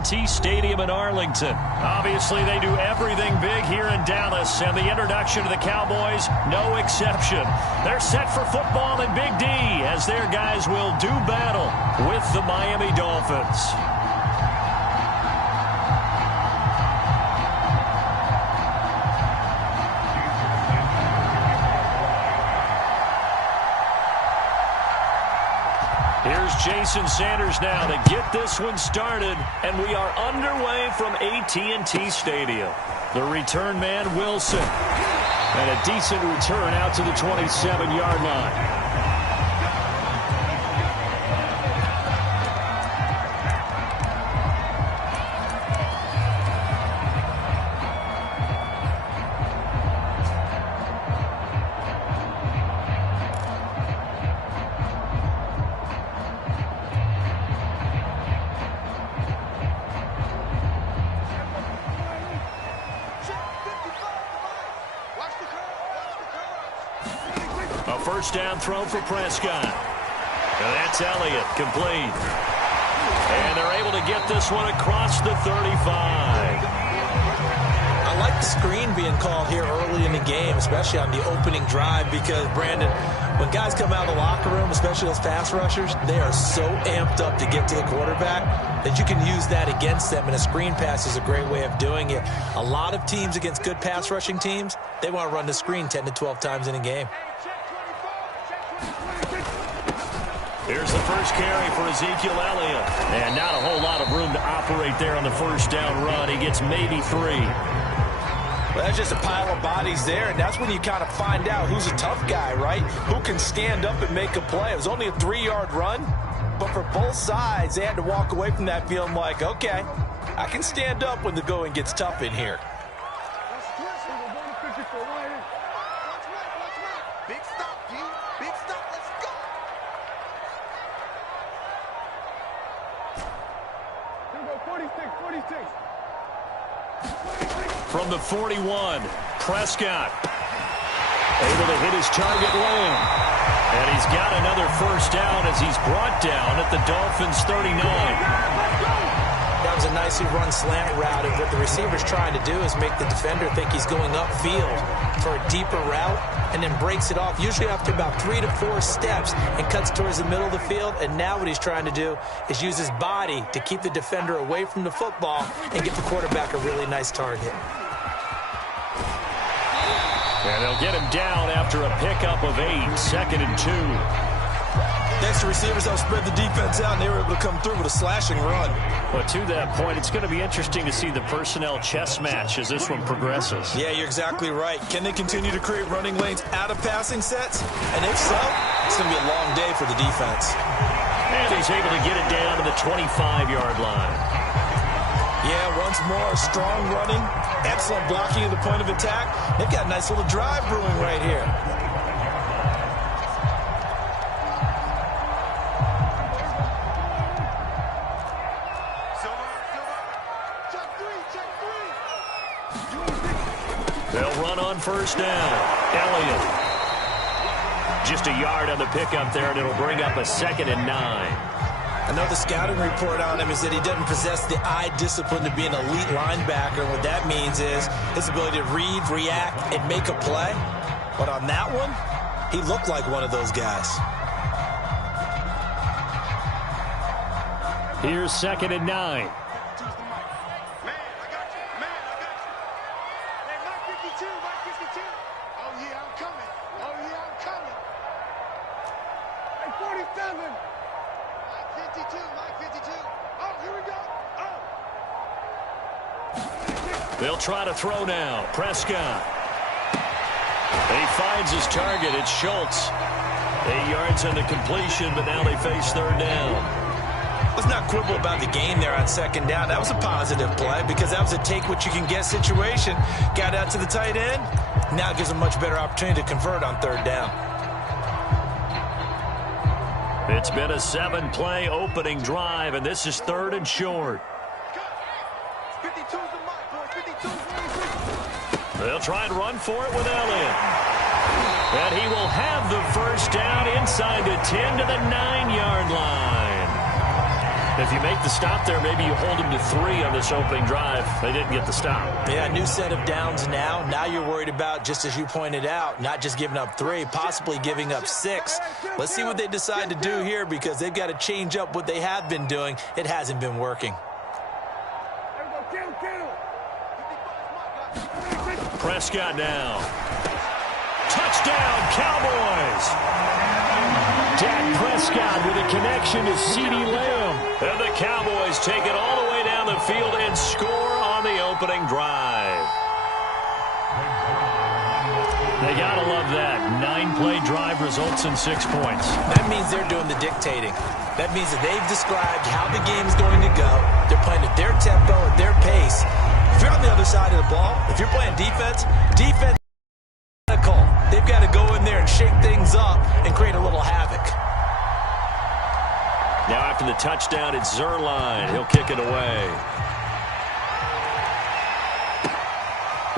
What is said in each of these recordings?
AT&T Stadium in Arlington. Obviously, they do everything big here in Dallas, and the introduction to the Cowboys, no exception. They're set for football in Big D as their guys will do battle with the Miami Dolphins. Here's Jason Sanders now to get this one started, and we are underway from AT&T Stadium. The return man, Wilson, and a decent return out to the 27-yard line. First down throw for Prescott. And that's Elliott, complete. And they're able to get this one across the 35. I like the screen being called here early in the game, especially on the opening drive, because, Brandon, when guys come out of the locker room, especially those pass rushers, they are so amped up to get to the quarterback that you can use that against them, and a screen pass is a great way of doing it. A lot of teams against good pass rushing teams, they want to run the screen 10 to 12 times in a game. Here's the first carry for Ezekiel Elliott. And not a whole lot of room to operate there on the first down run. He gets maybe 3. Well, that's just a pile of bodies there, and that's when you kind of find out who's a tough guy, right? Who can stand up and make a play. It was only a 3-yard run, but for both sides, they had to walk away from that feeling like, okay, I can stand up when the going gets tough in here. Big stop, G. Big stop. Let's go. Here we go, 46. From the 41, Prescott able to hit his target lane. And he's got another first down as he's brought down at the Dolphins' 39. That was a nicely run slant route, and what the receiver's trying to do is make the defender think he's going upfield for a deeper route, and then breaks it off, usually after about 3 to 4 steps, and cuts towards the middle of the field. And now what he's trying to do is use his body to keep the defender away from the football and give the quarterback a really nice target. And they'll get him down after a pickup of 8, 2nd and 2. Next, the receivers help spread the defense out, and they were able to come through with a slashing run. But to that point, it's going to be interesting to see the personnel chess match as this one progresses. Yeah, you're exactly right. Can they continue to create running lanes out of passing sets? And if so, it's going to be a long day for the defense. And he's able to get it down to the 25-yard line. Yeah, once more, strong running, excellent blocking at the point of attack. They've got a nice little drive brewing right here. They'll run on first down. Elliott. Just a yard on the pickup there, and it'll bring up a 2nd and 9. I know the scouting report on him is that he doesn't possess the eye discipline to be an elite linebacker. What that means is his ability to read, react, and make a play. But on that one, he looked like one of those guys. Here's 2nd and 9. They'll try to throw now. Prescott. He finds his target. It's Schultz. 8 yards on the completion, but now they face 3rd down. Let's not quibble about the gain there on 2nd down. That was a positive play because that was a take-what-you-can-get situation. Got out to the tight end. Now it gives a much better opportunity to convert on 3rd down. It's been a 7-play opening drive, and this is 3rd and short. They'll try and run for it with Elliott. And he will have the first down inside the 10 to the 9-yard line. If you make the stop there, maybe you hold them to 3 on this opening drive. They didn't get the stop. Yeah, new set of downs now. Now you're worried about, just as you pointed out, not just giving up 3, possibly giving up 6. Let's see what they decide to do here, because they've got to change up what they have been doing. It hasn't been working. Prescott now. Touchdown, Cowboys! Dak Prescott with a connection to CeeDee Lamb. And the Cowboys take it all the way down the field and score on the opening drive. They got to love that. 9-play drive results in 6 points. That means they're doing the dictating. That means that they've described how the game's going to go. They're playing at their tempo, at their pace. If you're on the other side of the ball, if you're playing defense, they've got to go in there and shake things up and create a little havoc. Now after the touchdown, it's Zuerlein. He'll kick it away.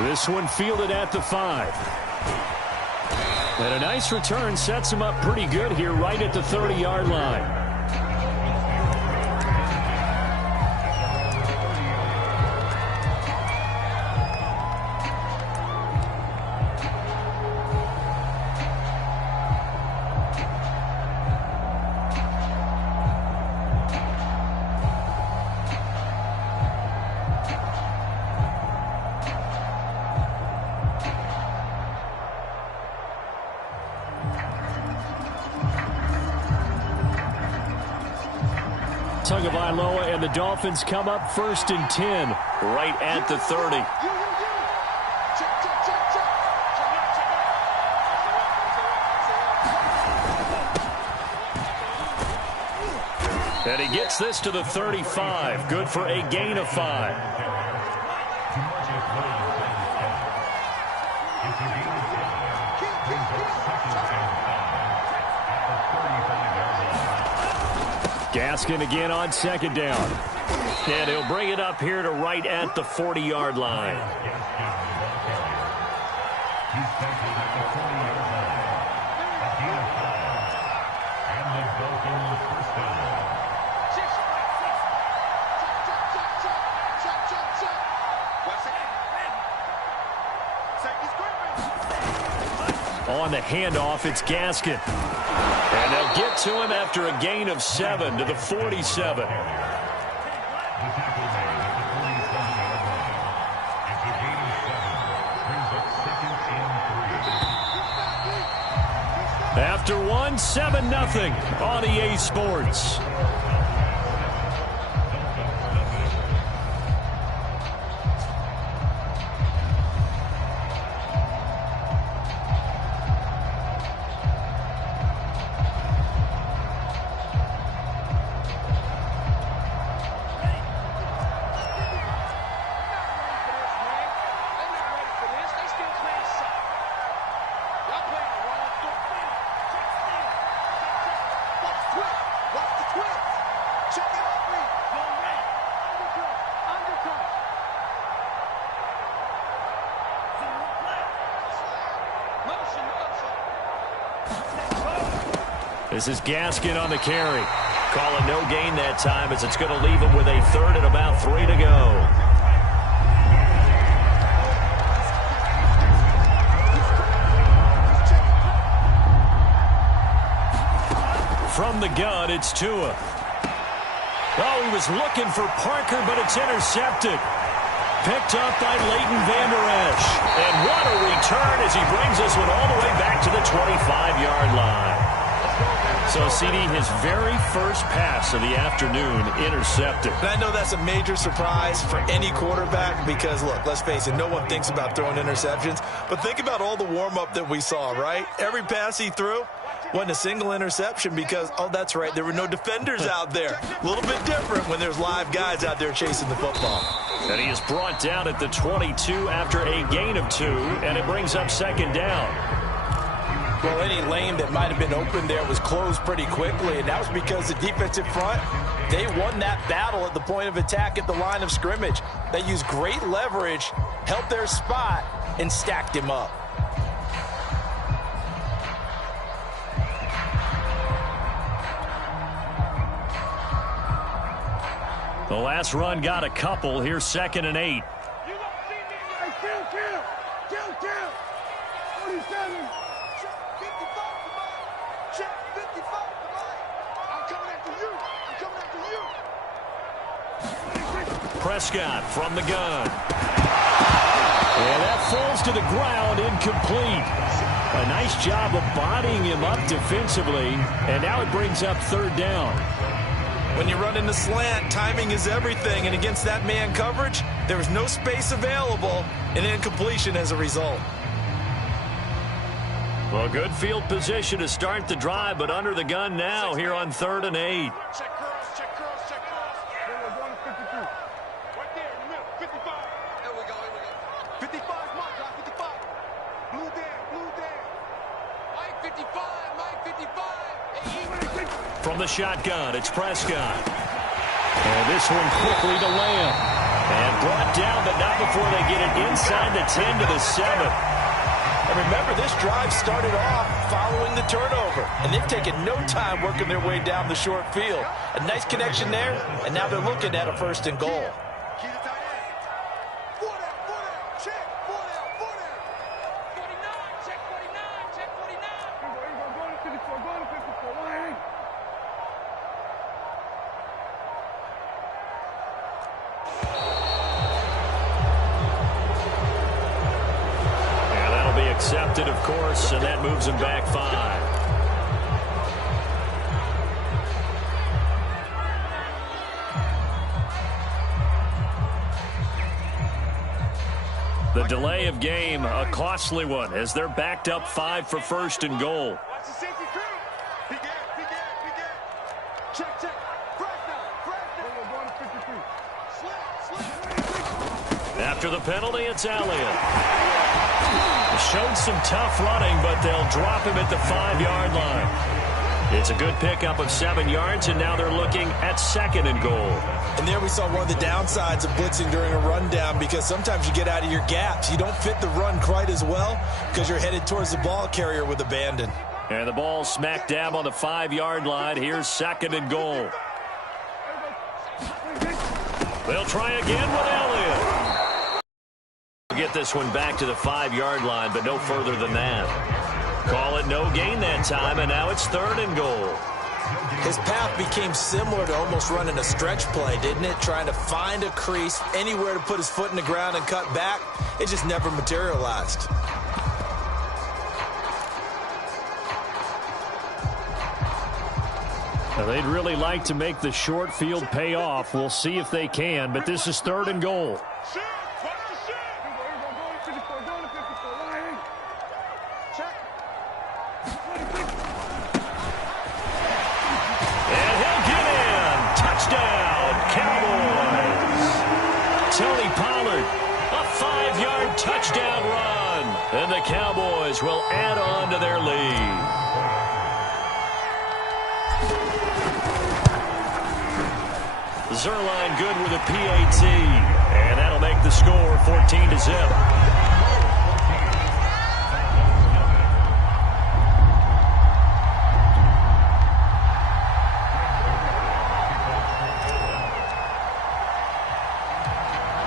This one fielded at the 5. And a nice return sets him up pretty good here right at the 30-yard line. Tagovailoa and the Dolphins come up 1st and 10 right at the 30. And he gets this to the 35. Good for a gain of 5. Gaskin again on 2nd down. And he'll bring it up here to right at the 40-yard line. On the handoff, it's Gaskin. And they'll get to him after a gain of 7 to the 47. After 1, 7-0 on EA Sports. This is Gaskin on the carry. Calling no gain that time as it's going to leave him with a 3rd and about 3 to go. From the gun, it's Tua. Oh, he was looking for Parker, but it's intercepted. Picked up by Leighton Vander Esch. And what a return as he brings this one all the way back to the 25-yard line. So, CD, his very first pass of the afternoon intercepted. And I know that's a major surprise for any quarterback because, look, let's face it, no one thinks about throwing interceptions. But think about all the warm-up that we saw, right? Every pass he threw wasn't a single interception because, oh, that's right, there were no defenders out there. A little bit different when there's live guys out there chasing the football. And he is brought down at the 22 after a gain of 2, and it brings up 2nd down. Well, any lane that might have been open there was closed pretty quickly, and that was because the defensive front, they won that battle at the point of attack at the line of scrimmage. They used great leverage, held their spot, and stacked him up. The last run got a couple. Here's 2nd and 8. Kill. 47. Check 55. Check 55. I'm coming after you. Prescott from the gun. And that falls to the ground, incomplete. A nice job of bodying him up defensively, and now it brings up 3rd down. When you run in the slant, timing is everything, and against that man coverage, there was no space available, and incompletion as a result. Well, good field position to start the drive, but under the gun now here on 3rd and 8. Check curls. We're going to 52. Right there in the middle. 55. Here we go. 55 is my job. 55. Blue down. Mike 55. From the shotgun, it's Prescott. And this one quickly to Lamb. And brought down, but not before they get it inside the 10 to the 7. And remember, this drive started off following the turnover, and they've taken no time working their way down the short field. A nice connection there, and now they're looking at a 1st and goal. Keep the tight end. 4 down. Check. 4 down. 49. Check 49. Here we go. Going to 54. Line. Accepted, of course, and that moves him back 5. The delay of game, a costly one, as they're backed up 5 for 1st and goal. Watch the safety crew. Big gap. Check. First down. We're going to 53. Slip. After the penalty, it's Elliott. Showed some tough running, but they'll drop him at the 5-yard line. It's a good pickup of 7 yards, and now they're looking at 2nd and goal. And there we saw one of the downsides of blitzing during a rundown, because sometimes you get out of your gaps. You don't fit the run quite as well because you're headed towards the ball carrier with abandon. And the ball smack dab on the 5-yard line. Here's 2nd and goal. They'll try again with Elliott. Get this one back to the 5-yard line, but no further than that. Call it no gain that time, and now it's 3rd and goal. His path became similar to almost running a stretch play, didn't it? Trying to find a crease, anywhere to put his foot in the ground and cut back. It just never materialized. Now, they'd really like to make the short field pay off. We'll see if they can, but this is 3rd and goal. Tony Pollard, a 5-yard touchdown run. And the Cowboys will add on to their lead. Zuerlein good with a PAT. And that'll make the score 14-0.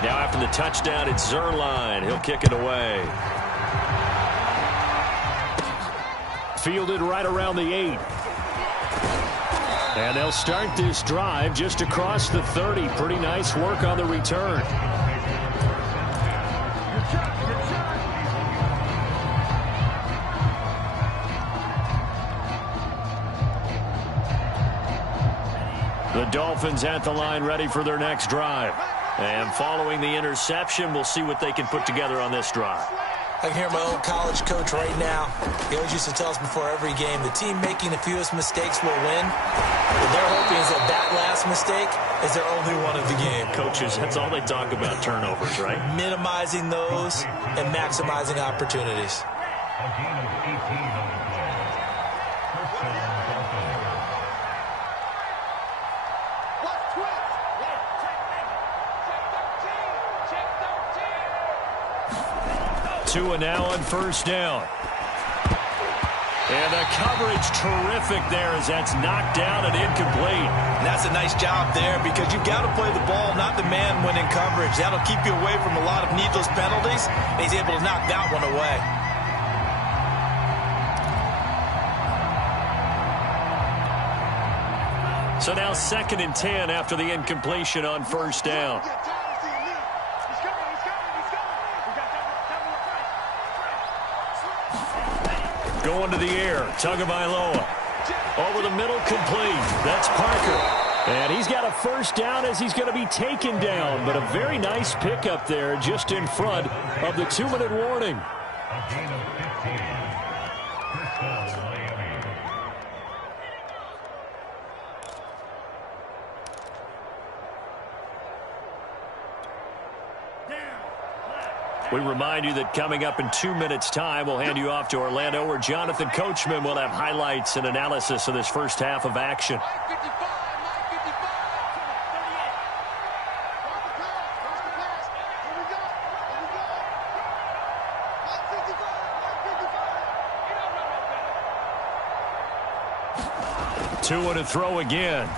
Now after the touchdown, it's Zuerlein. He'll kick it away. Fielded right around the 8. And they'll start this drive just across the 30. Pretty nice work on the return. The Dolphins at the line ready for their next drive. And following the interception, we'll see what they can put together on this drive. I can hear my old college coach right now. He always used to tell us before every game, the team making the fewest mistakes will win. What they're hoping is that last mistake is their only one of the game. Coaches, that's all they talk about, turnovers, right? Minimizing those and maximizing opportunities. Tua now on first down. And the coverage terrific there as that's knocked down and incomplete. And that's a nice job there because you've got to play the ball, not the man when in coverage. That'll keep you away from a lot of needless penalties. And he's able to knock that one away. So now 2nd and 10 after the incompletion on first down. Going to the air, Tagovailoa. Over the middle, complete. That's Parker. And he's got a first down as he's going to be taken down. But a very nice pickup there just in front of the 2-minute warning. A gain of 15. First down, Miami. We remind you that coming up in 2 minutes' time, we'll hand you off to Orlando, where Jonathan Coachman will have highlights and analysis of this first half of action. Tua to throw again.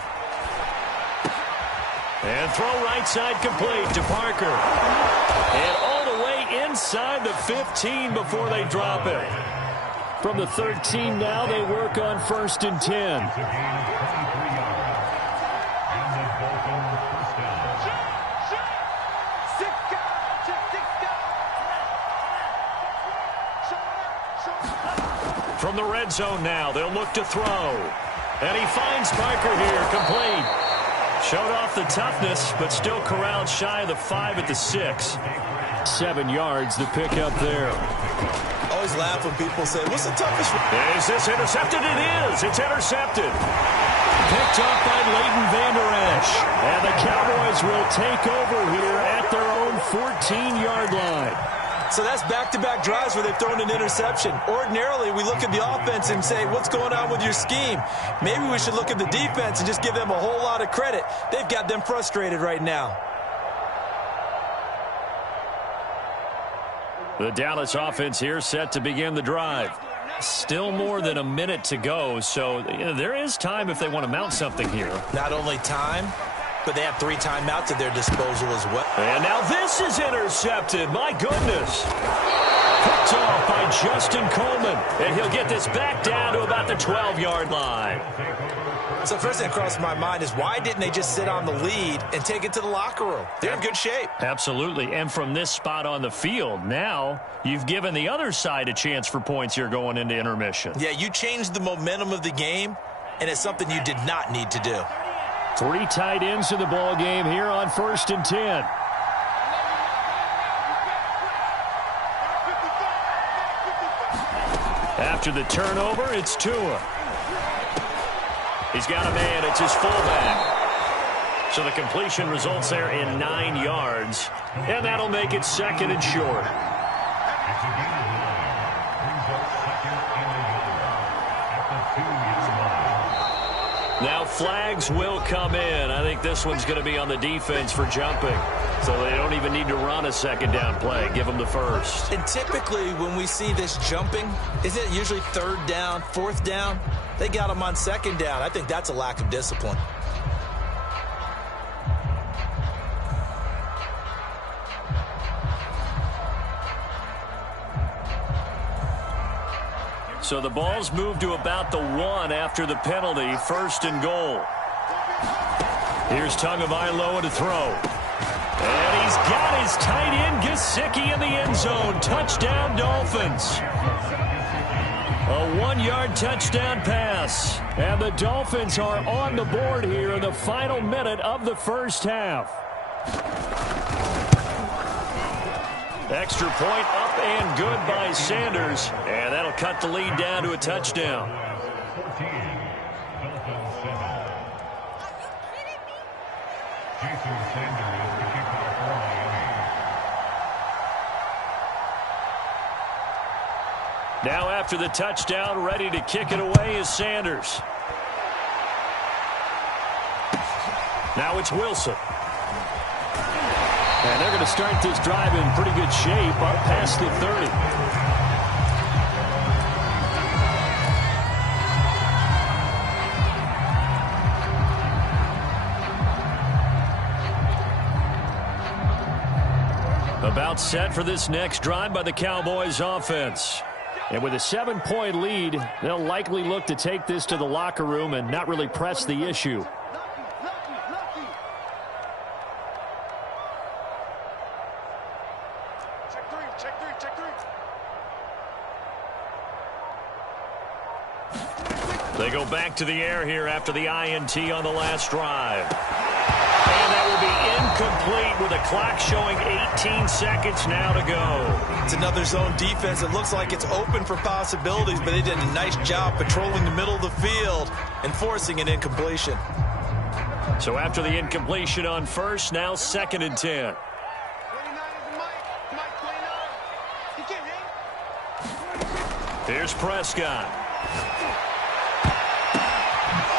And throw right side complete to Parker. And all the way inside the 15 before they drop it. From the 13 now, they work on 1st and 10. From the red zone now, they'll look to throw. And he finds Parker here, complete. Showed off the toughness, but still corralled shy of the 5 at the 6. 7 yards, the pickup there. Always laugh when people say, what's the toughest? Is this intercepted? It is. It's intercepted. Picked off by Leighton Vander Esch. And the Cowboys will take over here at their own 14-yard line. So that's back-to-back drives where they've thrown an interception. Ordinarily, we look at the offense and say, what's going on with your scheme? Maybe we should look at the defense and just give them a whole lot of credit. They've got them frustrated right now. The Dallas offense here set to begin the drive. Still more than a minute to go, so there is time if they want to mount something here. Not only time, but they have 3 timeouts at their disposal as well. And now this is intercepted. My goodness. Picked off by Justin Coleman. And he'll get this back down to about the 12-yard line. So first thing that crossed my mind is why didn't they just sit on the lead and take it to the locker room? They're in good shape. Absolutely. And from this spot on the field, now you've given the other side a chance for points here going into intermission. Yeah, you changed the momentum of the game, and it's something you did not need to do. 3 tight ends in the ball game here on 1st and 10. After the turnover, it's Tua. He's got a man. It's his fullback. So the completion results there in 9 yards, and that'll make it 2nd and short. Now flags will come in. I think this one's going to be on the defense for jumping. So they don't even need to run a 2nd down play. Give them the first. And typically when we see this jumping, isn't it usually 3rd down, 4th down? They got them on 2nd down. I think that's a lack of discipline. So the ball's moved to about the 1 after the penalty. 1st and goal. Here's Tagovailoa to throw. And he's got his tight end Gesicki in the end zone. Touchdown Dolphins. A 1-yard touchdown pass. And the Dolphins are on the board here in the final minute of the first half. Extra point up and good by Sanders. And that'll cut the lead down to a touchdown. 14, Dolphins 7. Jason Sanders is the kicker for Miami. Now after the touchdown, ready to kick it away is Sanders. Now it's Wilson. And they're going to start this drive in pretty good shape up past the 30. About set for this next drive by the Cowboys offense. And with a 7-point lead, they'll likely look to take this to the locker room and not really press the issue. They go back to the air here after the INT on the last drive. And that will be incomplete with the clock showing 18 seconds now to go. It's another zone defense. It looks like it's open for possibilities, but they did a nice job patrolling the middle of the field and forcing an incompletion. So after the incompletion on first, now 2nd and 10. Here's Prescott.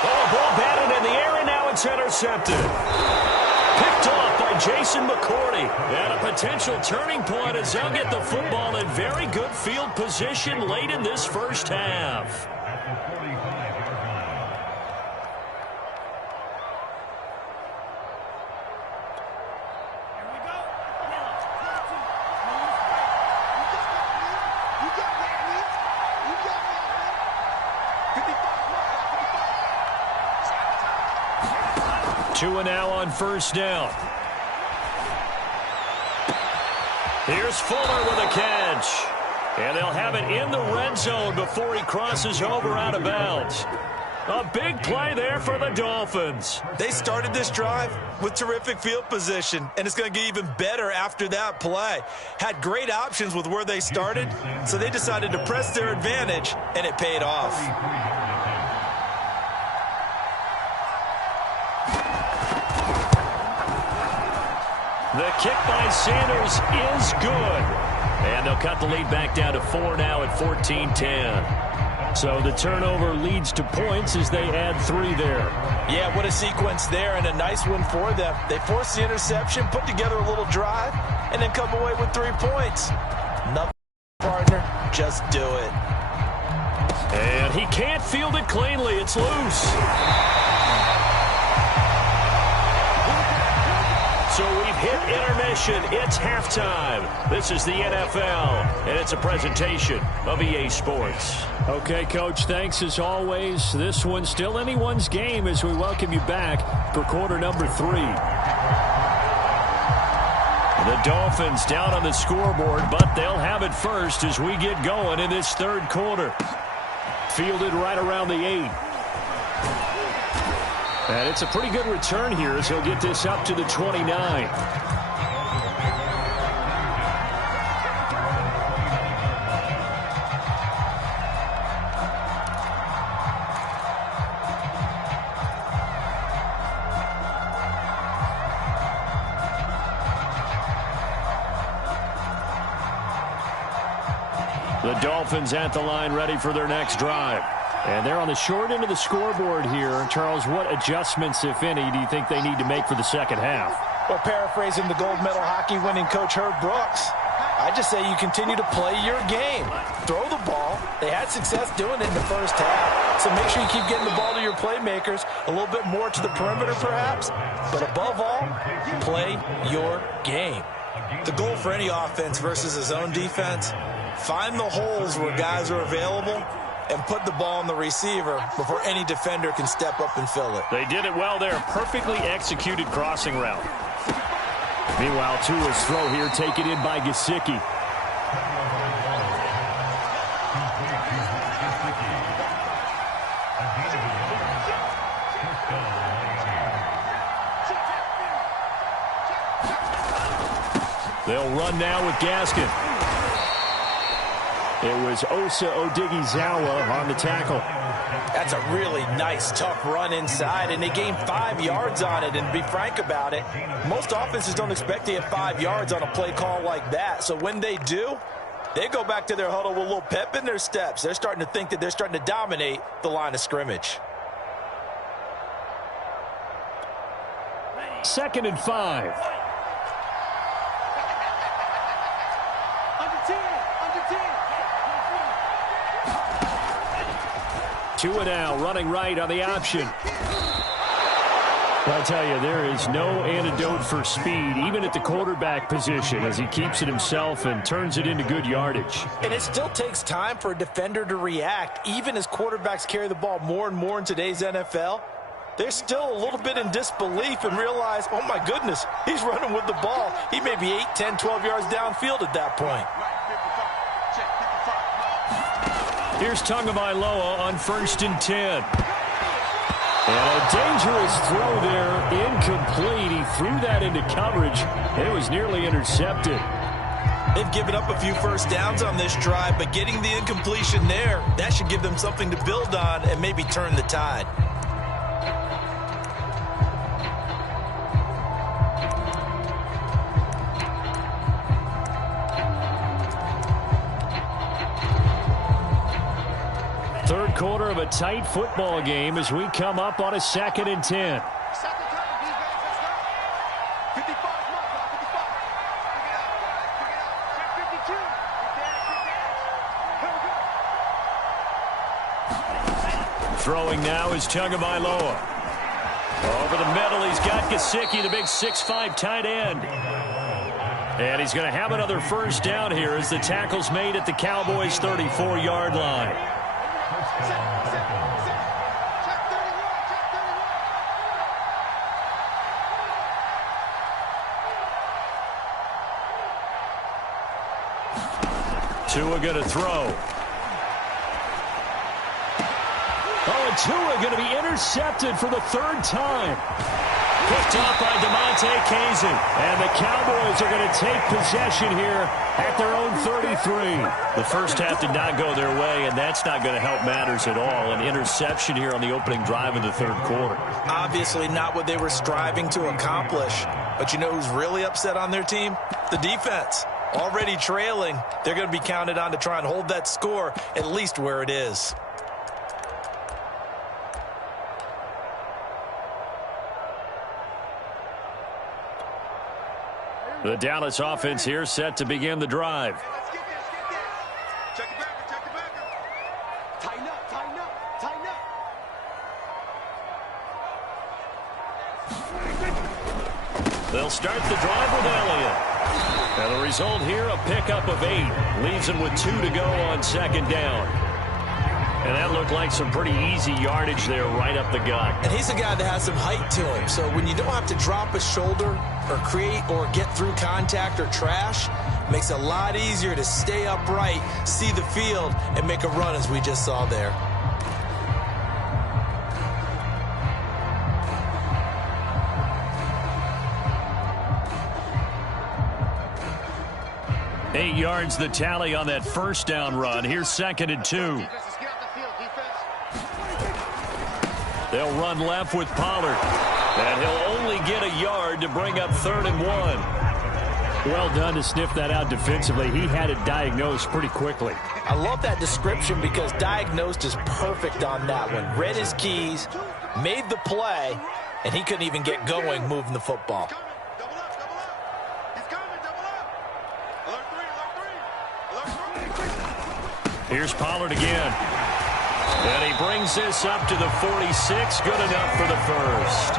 Oh, ball batted in the air, and now it's intercepted. Picked off by Jason McCourty. And a potential turning point as they'll get the football in very good field position late in this first half. At the 45-yard line. Two and now on first down. Here's Fuller with a catch. And they'll have it in the red zone before he crosses over out of bounds. A big play there for the Dolphins. They started this drive with terrific field position, and it's going to get even better after that play. Had great options with where they started, so they decided to press their advantage, and it paid off. The kick by Sanders is good. And they'll cut the lead back down to 4 now at 14-10. So the turnover leads to points as they add 3 there. Yeah, what a sequence there, and a nice one for them. They forced the interception, put together a little drive, and then come away with 3 points. Nothing, partner, just do it. And he can't field it cleanly. It's loose. So we've hit intermission. It's halftime. This is the NFL, and it's a presentation of EA Sports. Okay, Coach, thanks as always. This one's still anyone's game as we welcome you back for quarter number 3. The Dolphins down on the scoreboard, but they'll have it first as we get going in this third quarter. Fielded right around the 8. And it's a pretty good return here as he'll get this up to the 29. The Dolphins at the line ready for their next drive. And they're on the short end of the scoreboard here. Charles, what adjustments, if any, do you think they need to make for the second half? Well, paraphrasing the gold medal hockey winning coach Herb Brooks, I just say you continue to play your game. Throw the ball. They had success doing it in the first half. So make sure you keep getting the ball to your playmakers, a little bit more to the perimeter perhaps. But above all, play your game. The goal for any offense versus a zone defense, find the holes where guys are available and put the ball on the receiver before any defender can step up and fill it. They did it well there. Perfectly executed crossing route. Meanwhile, Tua's throw here taken in by Gesicki. They'll run now with Gaskin. It was Osa Odighizuwa on the tackle. That's a really nice, tough run inside, and they gained 5 yards on it. And to be frank about it, most offenses don't expect to get 5 yards on a play call like that. So when they do, they go back to their huddle with a little pep in their steps. They're starting to think that they're starting to dominate the line of scrimmage. 2nd and 5. Tua now running right on the option. I'll tell you, there is no antidote for speed, even at the quarterback position, as he keeps it himself and turns it into good yardage. And it still takes time for a defender to react. Even as quarterbacks carry the ball more and more in today's NFL, they're still a little bit in disbelief and realize, oh my goodness, he's running with the ball. He may be 8, 10, 12 yards downfield at that point. Here's Tagovailoa on 1st and 10. And a dangerous throw there, incomplete. He threw that into coverage. It was nearly intercepted. They've given up a few first downs on this drive, but getting the incompletion there, that should give them something to build on and maybe turn the tide. Third quarter of a tight football game as we come up on a 2nd and 10. Second time, defense, let's go. 55 mark, 55. Pick it up, guys, pick it up. Check 52. Here we go. Throwing now is Tagovailoa. Over the middle, he's got Gesicki, the big 6'5" tight end. And he's going to have another first down here as the tackle's made at the Cowboys' 34-yard line. Tua going to throw. Oh, and Tua going to be intercepted for the 3rd time. Picked off by DeMonte Kazin. And the Cowboys are going to take possession here at their own 33. The first half did not go their way, and that's not going to help matters at all. An interception here on the opening drive of the 3rd quarter. Obviously not what they were striving to accomplish. But you know who's really upset on their team? The defense. Already trailing, they're going to be counted on to try and hold that score at least where it is. The Dallas offense here set to begin the drive. Let's get this, get this. Check it back, check it back. Tighten up, tighten up, tighten up. They'll start the drive with Elliott. And the result here, a pickup of 8. Leaves them with 2 to go on 2nd down. And that looked like some pretty easy yardage there right up the gut. And he's a guy that has some height to him. So when you don't have to drop a shoulder or create or get through contact or trash, it makes it a lot easier to stay upright, see the field, and make a run as we just saw there. Eight yards the tally on that first down run. Here's 2nd and 2. Defense, let's get out the field, defense. They'll run left with Pollard. And he'll only get a yard to bring up 3rd and 1. Well done to sniff that out defensively. He had it diagnosed pretty quickly. I love that description because diagnosed is perfect on that one. Read his keys, made the play, and he couldn't even get going moving the football. Double up, double up. He's coming, double up. Alert 3, alert 3. Alert 3. Here's Pollard again. And he brings this up to the 46. Good enough for the first.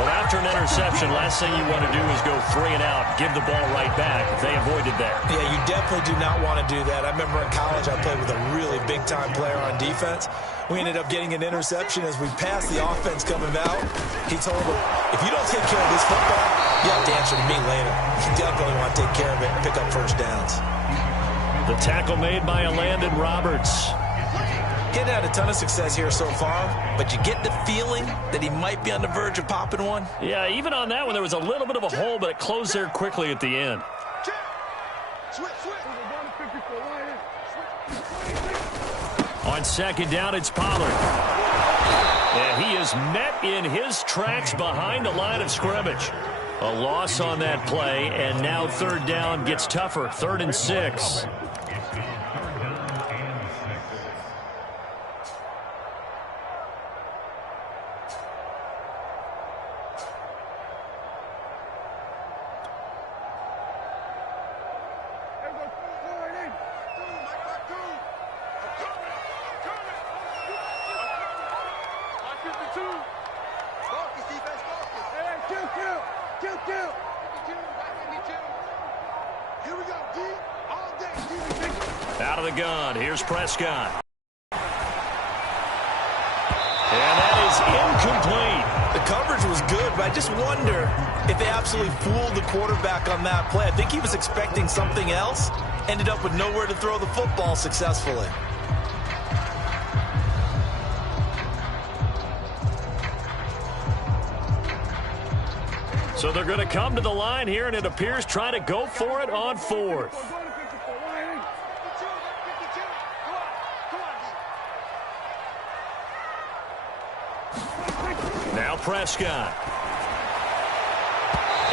Well, after an interception, last thing you want to do is go 3 and out, give the ball right back. They avoided that. Yeah, you definitely do not want to do that. I remember in college I played with a really big-time player on defense. We ended up getting an interception as we passed the offense coming out. He told him, if you don't take care of this football, you have to answer to me later. You definitely want to take care of it and pick up first downs. The tackle made by Landon Roberts. He's had a ton of success here so far, but you get the feeling that he might be on the verge of popping one. Yeah, even on that one, there was a little bit of a hole, but it closed there quickly at the end. Switch, switch. On 2nd down, it's Pollard. And he is met in his tracks behind the line of scrimmage. A loss on that play, and now 3rd down gets tougher. 3rd and 6. Focus, defense, Here we go, D. All day, D. Out of the gun, here's Prescott. And that is incomplete. The coverage was good, but I just wonder if they absolutely fooled the quarterback on that play. I think he was expecting something else, ended up with nowhere to throw the football successfully. So they're going to come to the line here, and it appears trying to go for it on fourth. Now Prescott.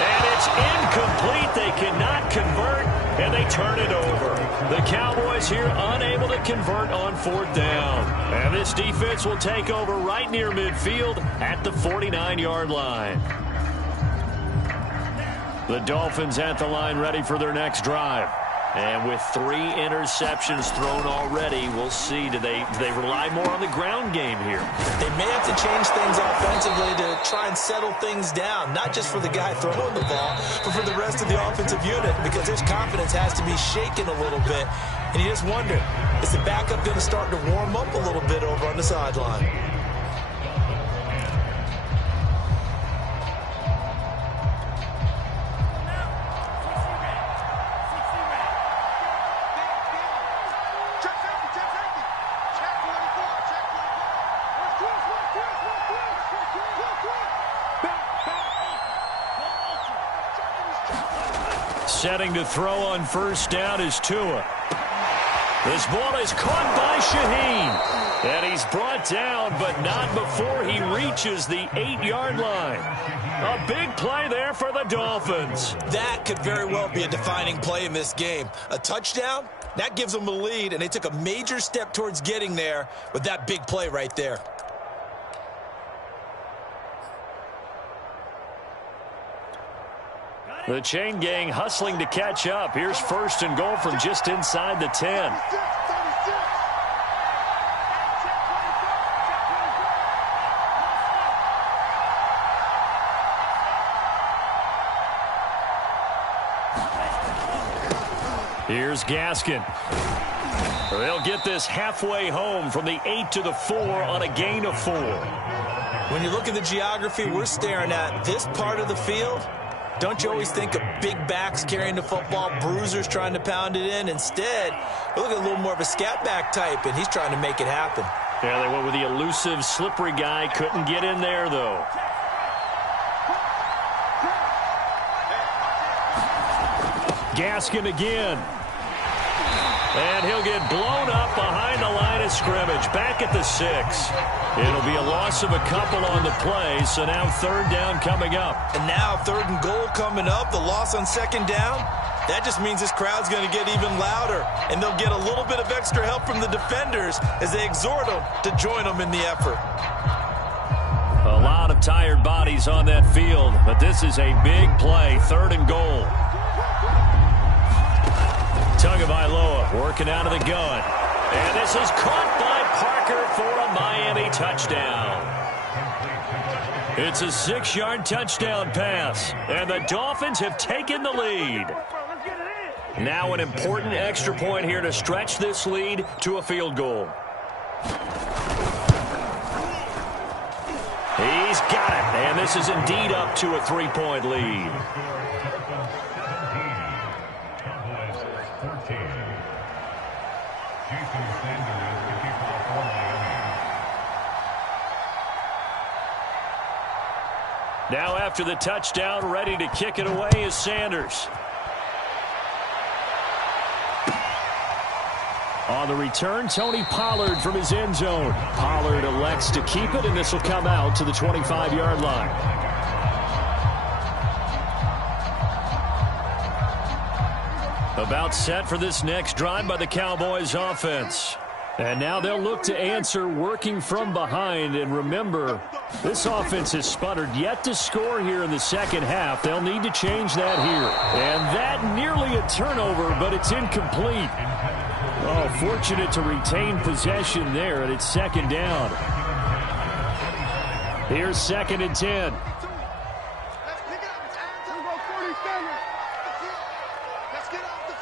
And it's incomplete. They cannot convert, and they turn it over. The Cowboys here unable to convert on fourth down. And this defense will take over right near midfield at the 49-yard line. The Dolphins at the line ready for their next drive. And with 3 interceptions thrown already, we'll see. Do they rely more on the ground game here? They may have to change things offensively to try and settle things down, not just for the guy throwing the ball, but for the rest of the offensive unit, because his confidence has to be shaken a little bit. And you just wonder, is the backup going to start to warm up a little bit over on the sideline? Setting to throw on first down is Tua. This ball is caught by Shaheen. And he's brought down, but not before he reaches the 8-yard line. A big play there for the Dolphins. That could very well be a defining play in this game. A touchdown, that gives them a lead, and they took a major step towards getting there with that big play right there. The chain gang hustling to catch up. Here's first and goal from just inside the 10. Here's Gaskin. They'll get this halfway home from the 8 to the 4 on a gain of 4. When you look at the geography we're staring at, this part of the field, don't you always think of big backs carrying the football, bruisers trying to pound it in? Instead, we look at a little more of a scat back type, and he's trying to make it happen. Yeah, they went with the elusive, slippery guy. Couldn't get in there, though. Gaskin again. And he'll get blown up behind the line of scrimmage. Back at the 6. It'll be a loss of a couple on the play, so now third down coming up. And now third and goal coming up, the loss on second down. That just means this crowd's going to get even louder, and they'll get a little bit of extra help from the defenders as they exhort them to join them in the effort. A lot of tired bodies on that field, but this is a big play, third and goal. Tagovailoa working out of the gun. And this is caught by Parker for a Miami touchdown. It's a 6-yard touchdown pass, and the Dolphins have taken the lead. Now an important extra point here to stretch this lead to a field goal. He's got it, and this is indeed up to a 3-point lead. Now after the touchdown, ready to kick it away is Sanders. On the return, Tony Pollard from his end zone. Pollard elects to keep it, and this will come out to the 25-yard line. About set for this next drive by the Cowboys offense. And now they'll look to answer working from behind. And remember, this offense has sputtered yet to score here in the second half. They'll need to change that here. And that nearly a turnover, but it's incomplete. Oh, fortunate to retain possession there, and it's second down. Here's second and 10. Let's pick it up. Let's go 40 standard. Let's get off the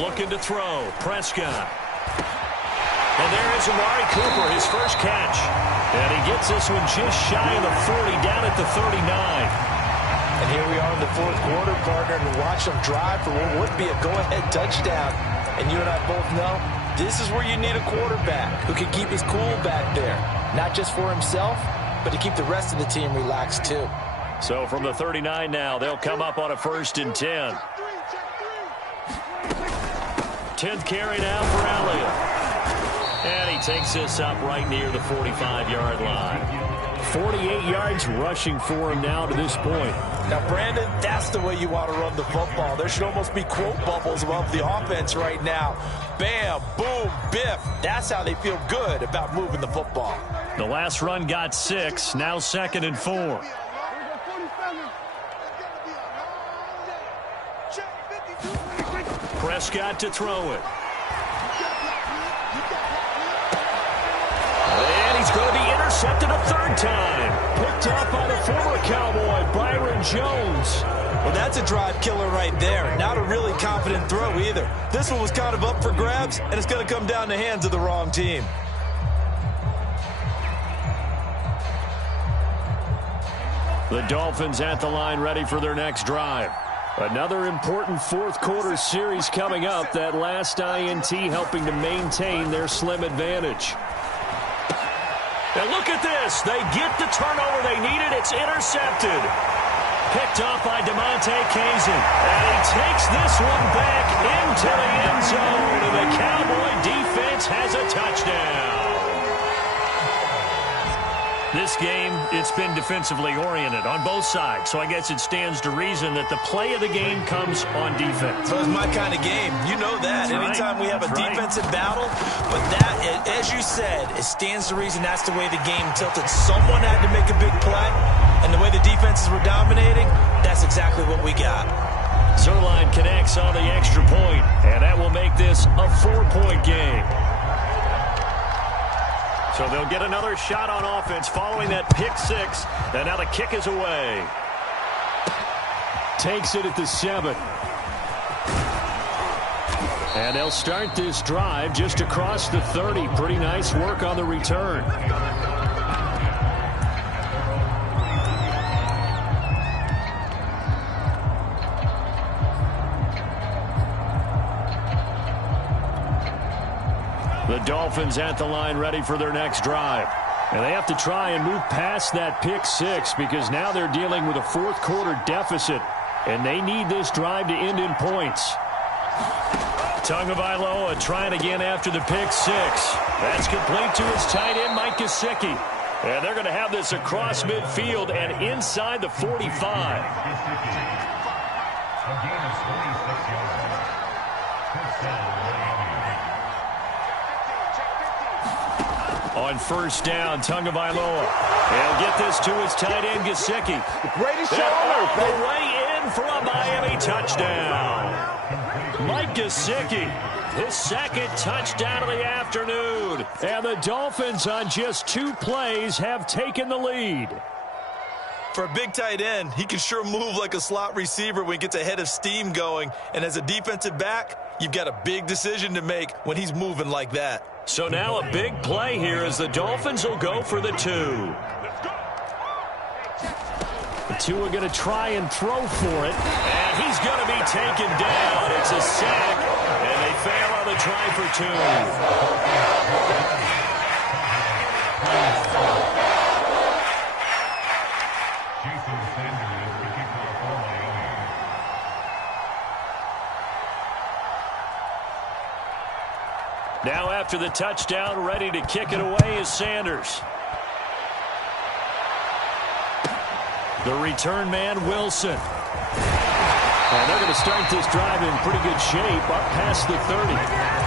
Looking to throw. Prescott. And there is Amari Cooper, his first catch. And he gets this one just shy of the 40, down at the 39. And here we are in the fourth quarter, partner, and watch them drive for what would be a go-ahead touchdown. And you and I both know this is where you need a quarterback who can keep his cool back there. Not just for himself, but to keep the rest of the team relaxed too. So from the 39 now, they'll come up on a 1st and 10. 10th carry now for Elliott. And he takes this up right near the 45-yard line. 48 yards rushing for him now to this point. Now, Brandon, that's the way you want to run the football. There should almost be quote bubbles above the offense right now. Bam, boom, biff. That's how they feel good about moving the football. The last run got 6, now 2nd and 4. Prescott to throw it. And he's going to be intercepted a 3rd time. Picked up by the former Cowboy, Byron Jones. Well, that's a drive killer right there. Not a really confident throw either. This one was kind of up for grabs, and it's going to come down the hands of the wrong team. The Dolphins at the line ready for their next drive. Another important fourth quarter series coming up. That last INT helping to maintain their slim advantage. And look at this. They get the turnover they needed. It's intercepted. Picked off by DeMonte Kazin. And he takes this one back into the end zone. And the Cowboy defense has a touchdown. This game, it's been defensively oriented on both sides. So I guess it stands to reason that the play of the game comes on defense. So it's my kind of game. You know that. That's Anytime right. we have a defensive battle. But that, as you said, it stands to reason that's the way the game tilted. Someone had to make a big play. And the way the defenses were dominating, that's exactly what we got. Zuerlein connects on the extra point. And that will make this a 4-point game. So they'll get another shot on offense following that pick 6. And now the kick is away. Takes it at the 7. And they'll start this drive just across the 30. Pretty nice work on the return. The Dolphins at the line ready for their next drive. And they have to try and move past that pick 6 because now they're dealing with a fourth quarter deficit. And they need this drive to end in points. Tagovailoa trying again after the pick 6. That's complete to his tight end, Mike Gesicki. And they're going to have this across midfield and inside the 45. On 1st down, Tagovailoa. He'll get this to his tight end, Gesicki. Greatest show on earth, The way in for a Miami touchdown. Mike Gesicki, his 2nd touchdown of the afternoon. And the Dolphins on just 2 plays have taken the lead. For a big tight end, he can sure move like a slot receiver when he gets a head of steam going. And as a defensive back, you've got a big decision to make when he's moving like that. So now a big play here as the Dolphins will go for the 2. The 2 are going to try and throw for it. And he's going to be taken down. It's a sack. And they fail on the try for 2. Now after the touchdown, ready to kick it away is Sanders. The return man, Wilson. And they're going to start this drive in pretty good shape up past the 30.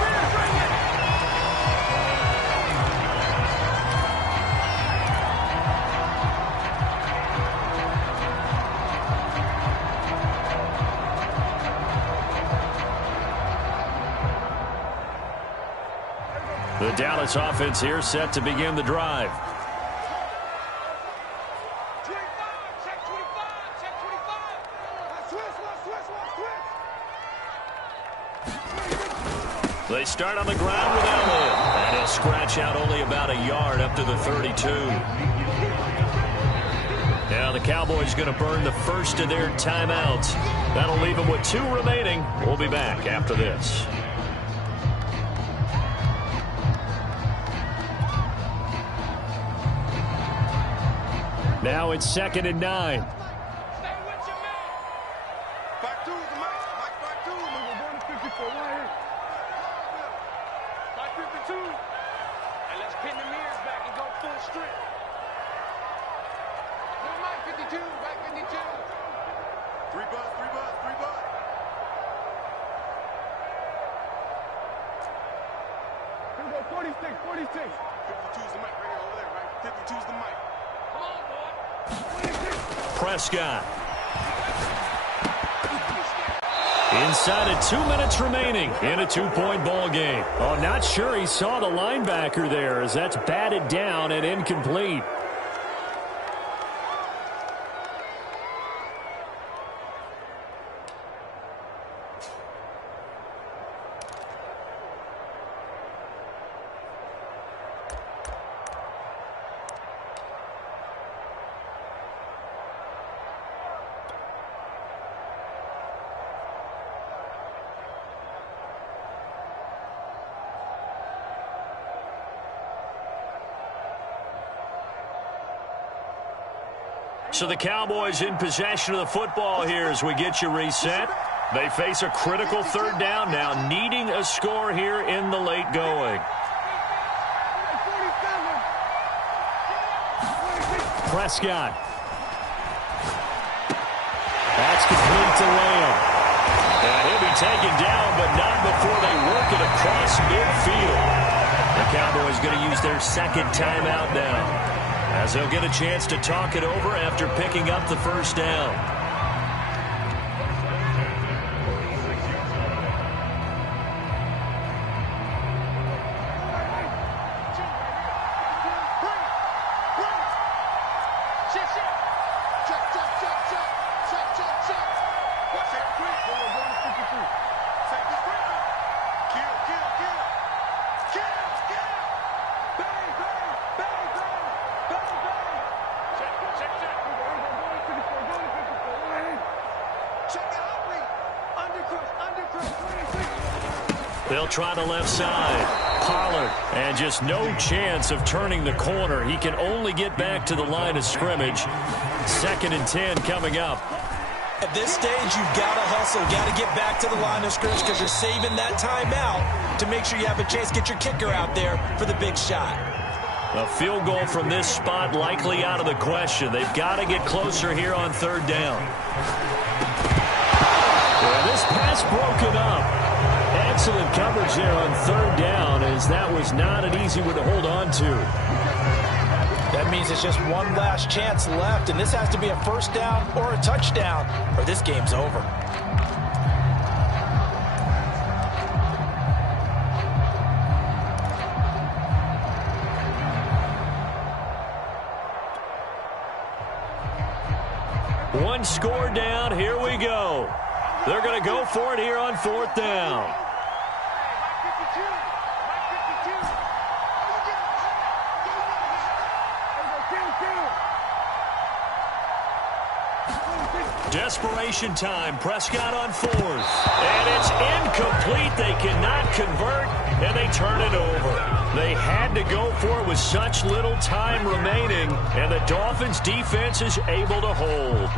The Dallas offense here set to begin the drive. They start on the ground with Elliott. And he'll scratch out only about a yard up to the 32. Now the Cowboys going to burn the first of their timeouts. That'll leave them with 2 remaining. We'll be back after this. Now it's 2nd and 9. Back to the Mike. Mike, back to him. We're going to 54 right here. Mike 52. And let's pin the mirrors back and go full strip. No, Mike 52. Mike 52. 3 buzz, 3 buzz, 3 buzz. Here we go, 46, 46. 52's the mic right here, over there, right? 52's the mic. Come on, boy. Prescott. Inside of 2 minutes remaining in a 2-point ball game. Oh, not sure he saw the linebacker there as that's batted down and incomplete. So the Cowboys in possession of the football here as we get you reset. They face a critical 3rd down now, needing a score here in the late going. Prescott. That's complete to Lamb. And he'll be taken down, but not before they work it across midfield. The Cowboys going to use their 2nd timeout now, as they'll get a chance to talk it over after picking up the 1st down. They'll try the left side. Pollard, and just no chance of turning the corner. He can only get back to the line of scrimmage. 2nd and 10 coming up. At this stage, you've got to hustle, got to get back to the line of scrimmage because you're saving that timeout to make sure you have a chance to get your kicker out there for the big shot. A field goal from this spot likely out of the question. They've got to get closer here on 3rd down. Well, this pass broken up. Excellent coverage there on 3rd down, as that was not an easy one to hold on to. That means it's just one last chance left, and this has to be a 1st down or a touchdown, or this game's over. One score down, here we go. They're going to go for it here on 4th down. Desperation time. Prescott on 4th. And it's incomplete. They cannot convert, and they turn it over. They had to go for it with such little time remaining, and the Dolphins' defense is able to hold.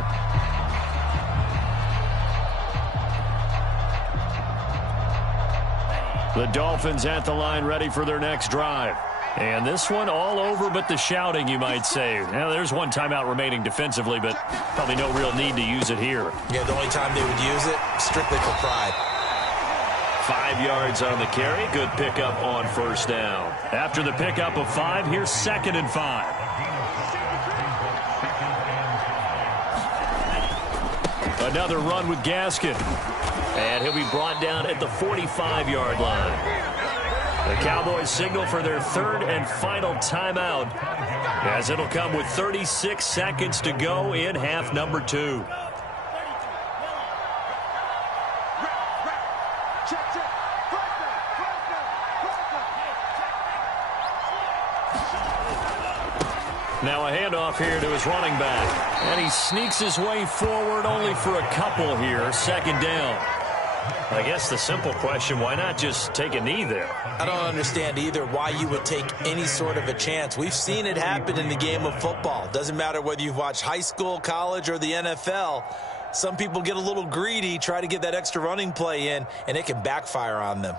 The Dolphins at the line ready for their next drive. And this one all over but the shouting, you might say. Now, there's one timeout remaining defensively, but probably no real need to use it here. Yeah, the only time they would use it, strictly for pride. 5 yards on the carry. Good pickup on 1st down. After the pickup of 5, here's 2nd and 5. Another run with Gaskin. And he'll be brought down at the 45-yard line. The Cowboys signal for their 3rd and final timeout, as it'll come with 36 seconds to go in half number 2. Now a handoff here to his running back. And he sneaks his way forward only for a couple here. Second down. I guess the simple question, why not just take a knee there? I don't understand either why you would take any sort of a chance. We've seen it happen in the game of football. Doesn't matter whether you've watched high school, college, or the NFL. Some people get a little greedy, try to get that extra running play in, and it can backfire on them.